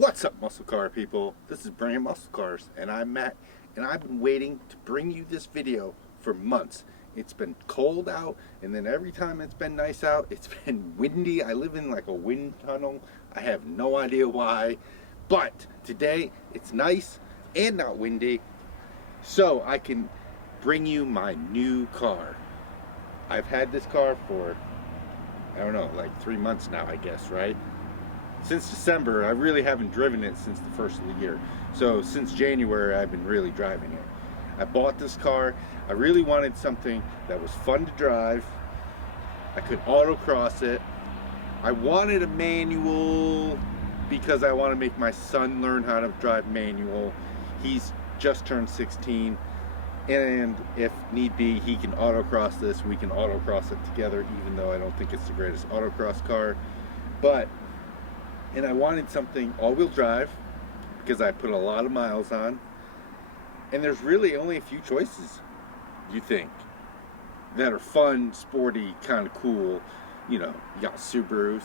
What's up, muscle car people? This is Brand Muscle Cars, and I'm Matt, and I've been waiting to bring you this video for months. It's been cold out, and then every time it's been nice out, it's been windy. I live in like a wind tunnel. I have no idea why, but today it's nice and not windy, so I can bring you my new car. I've had this car for, I don't know, like 3 months now, I guess, right? Since December. I really haven't driven it since the first of the year. So since January, I've been really driving it. I bought this car. I really wanted something that was fun to drive. I could autocross it. I wanted a manual because I want to make my son learn how to drive manual. He's just turned 16. And if need be, he can autocross this. We can autocross it together, even though I don't think it's the greatest autocross car. And I wanted something all-wheel drive because I put a lot of miles on. And there's really only a few choices, you think, that are fun, sporty, kind of cool. You know, you got Subarus.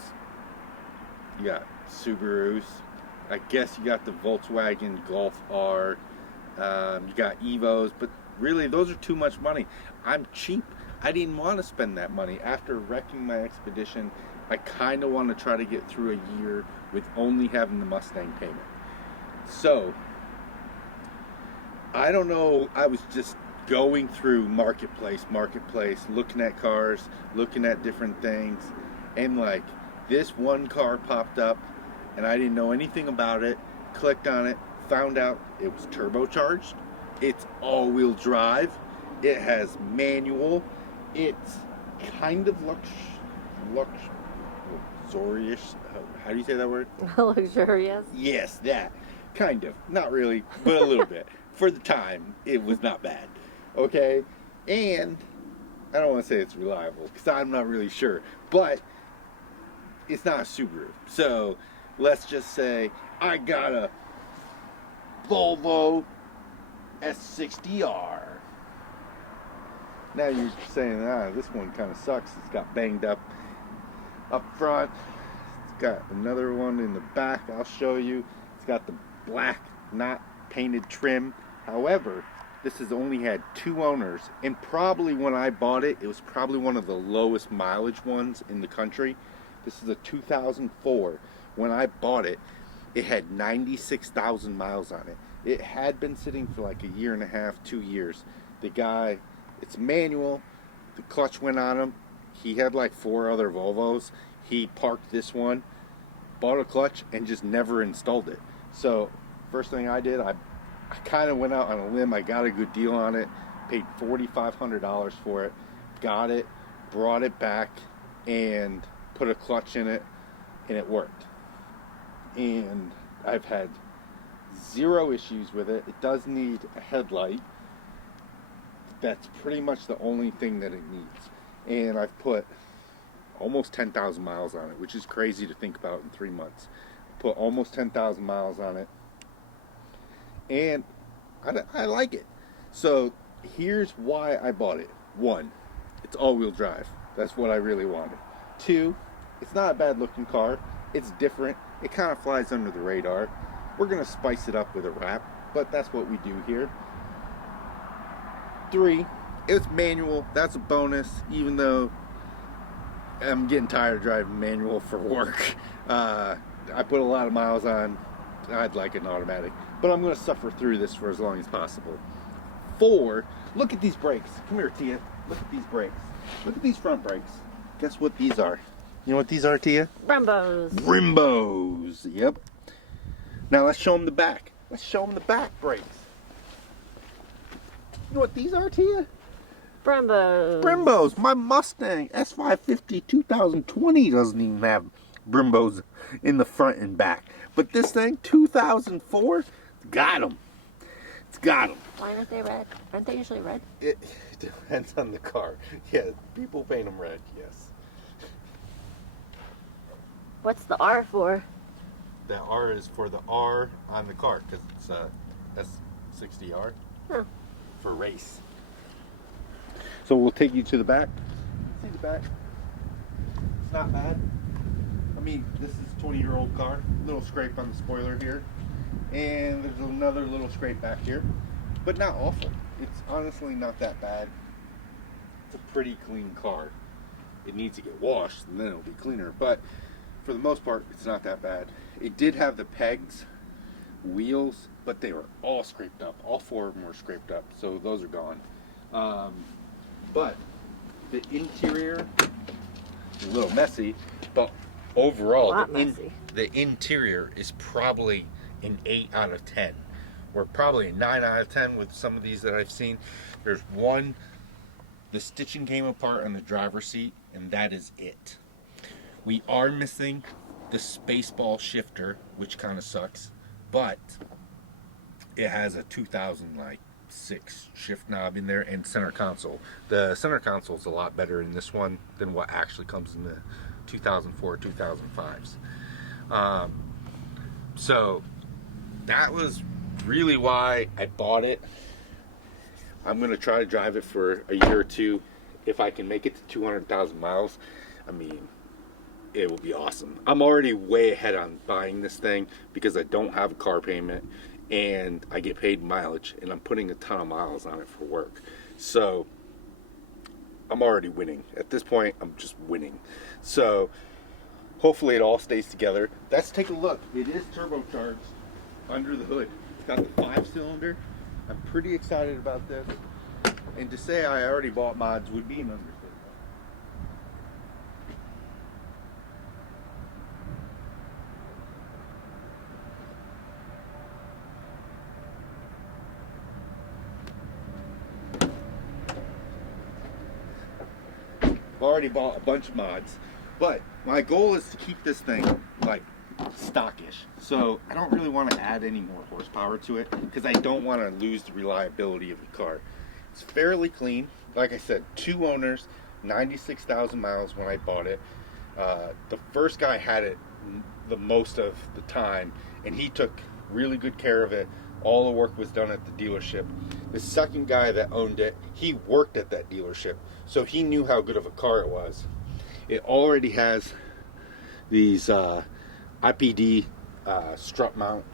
I guess you got the Volkswagen Golf R. You got Evos, but really those are too much money. I'm cheap. I didn't want to spend that money. After wrecking my Expedition, I kind of want to try to get through a year with only having the Mustang payment. So, I don't know, I was just going through marketplace, looking at cars, looking at different things, and like this one car popped up and I didn't know anything about it, clicked on it, found out it was turbocharged, it's all-wheel drive, it has manual, it's kind of luxurious. How do you say that word? Luxurious? Yes, that. Kind of. Not really, but a little bit. For the time, it was not bad. Okay? And I don't want to say it's reliable because I'm not really sure. But it's not a Subaru. So let's just say I got a Volvo S60R. Now you're saying, this one kind of sucks. It's got banged up front. It's got another one in the back. I'll show you. It's got the black, not painted trim. However, this has only had 2 owners, and probably when I bought it, it was probably one of the lowest mileage ones in the country. This is a 2004. When I bought it, it had 96,000 miles on it. It had been sitting for like a year and a half, 2 years. The guy, it's manual. The clutch went on him. He had like 4 other Volvos. He parked this one, bought a clutch, and just never installed it. So first thing I did, I kind of went out on a limb. I got a good deal on it, paid $4,500 for it, got it, brought it back, and put a clutch in it, and it worked. And I've had 0 issues with it. It does need a headlight. That's pretty much the only thing that it needs. And I've put almost 10,000 miles on it, which is crazy to think about in 3 months. Put almost 10,000 miles on it, and I like it. So here's why I bought it. 1, it's all-wheel drive. That's what I really wanted. 2, it's not a bad looking car. It's different. It kind of flies under the radar. We're gonna spice it up with a wrap, but that's what we do here. 3, it's manual. That's a bonus, even though I'm getting tired of driving manual for work. I put a lot of miles on. I'd like an automatic, but I'm going to suffer through this for as long as possible. 4, look at these brakes. Come here, Tia. Look at these brakes. Look at these front brakes. Guess what these are? You know what these are, Tia? Brembos. Yep. Now let's show them the back. Let's show them the back brakes. You know what these are, Tia? Brembos. My Mustang S550 2020 doesn't even have Brembos in the front and back. But this thing, 2004, got them. It's got them. Why aren't they red? Aren't they usually red? It depends on the car. Yeah, people paint them red, yes. What's the R for? The R is for the R on the car, because it's S60R for race. So we'll take you to the back. See the back? It's not bad. I mean, this is 20-year-old car. Little scrape on the spoiler here. And there's another little scrape back here. But not awful. It's honestly not that bad. It's a pretty clean car. It needs to get washed and then it'll be cleaner. But for the most part, it's not that bad. It did have the pegs, wheels, but they were all scraped up. All 4 of them were scraped up. So those are gone. But the interior is a little messy, but overall the interior is probably an 8 out of 10. We're probably a 9 out of 10 with some of these that I've seen. There's one, the stitching came apart on the driver's seat, and that is it. We are missing the Spaceball shifter, which kind of sucks, but it has a 2006 shift knob in there and center console. The center console is a lot better in this one than what actually comes in the 2004 2005s. So that was really why I bought it. I'm gonna try to drive it for a year or two. If I can make it to 200,000 miles, I mean, it will be awesome. I'm already way ahead on buying this thing because I don't have a car payment and I get paid mileage, and I'm putting a ton of miles on it for work. So I'm already winning. At this point, I'm just winning. So hopefully it all stays together. Let's take a look. It is turbocharged under the hood. It's got the 5-cylinder. I'm pretty excited about this. And to say I already bought mods would be an understatement. I've already bought a bunch of mods, but my goal is to keep this thing like stockish. So I don't really want to add any more horsepower to it because I don't want to lose the reliability of the car. It's fairly clean. Like I said, 2 owners, 96,000 miles when I bought it. The first guy had it the most of the time, and he took really good care of it. All the work was done at the dealership. The second guy that owned it, he worked at that dealership, so he knew how good of a car it was. It already has these IPD strut mount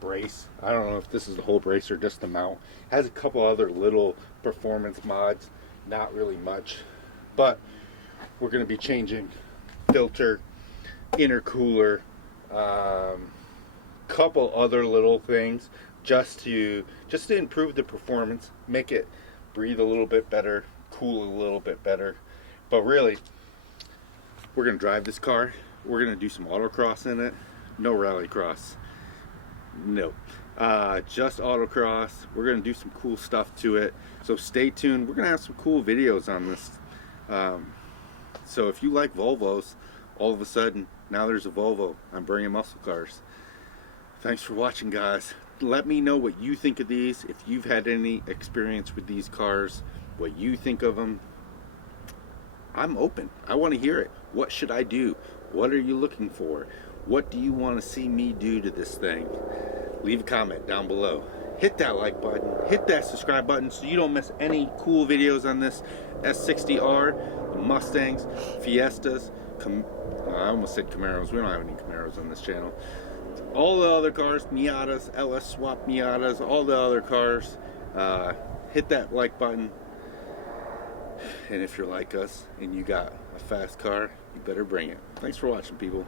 brace. I don't know if this is the whole brace or just the mount. It has a couple other little performance mods, not really much, but we're going to be changing filter, intercooler, couple other little things just to improve the performance, make it breathe a little bit better, cool a little bit better. But really, we're going to drive this car. We're going to do some autocross in it. No rallycross. No. Just autocross. We're going to do some cool stuff to it. So stay tuned. We're going to have some cool videos on this. So if you like Volvos, all of a sudden, now there's a Volvo on Bringing Muscle Cars. Thanks for watching, guys. Let me know what you think of these. If you've had any experience with these cars, what you think of them. I'm open. I want to hear it. What should I do? What are you looking for? What do you want to see me do to this thing? Leave a comment down below. Hit that like button. Hit that subscribe button so you don't miss any cool videos on this S60R, the Mustangs, Fiestas, I almost said Camaros. We don't have any Camaros on this channel. All the other cars, Miatas, LS swap Miatas, all the other cars. Hit that like button. And if you're like us and you got a fast car, you better bring it. Thanks for watching, people.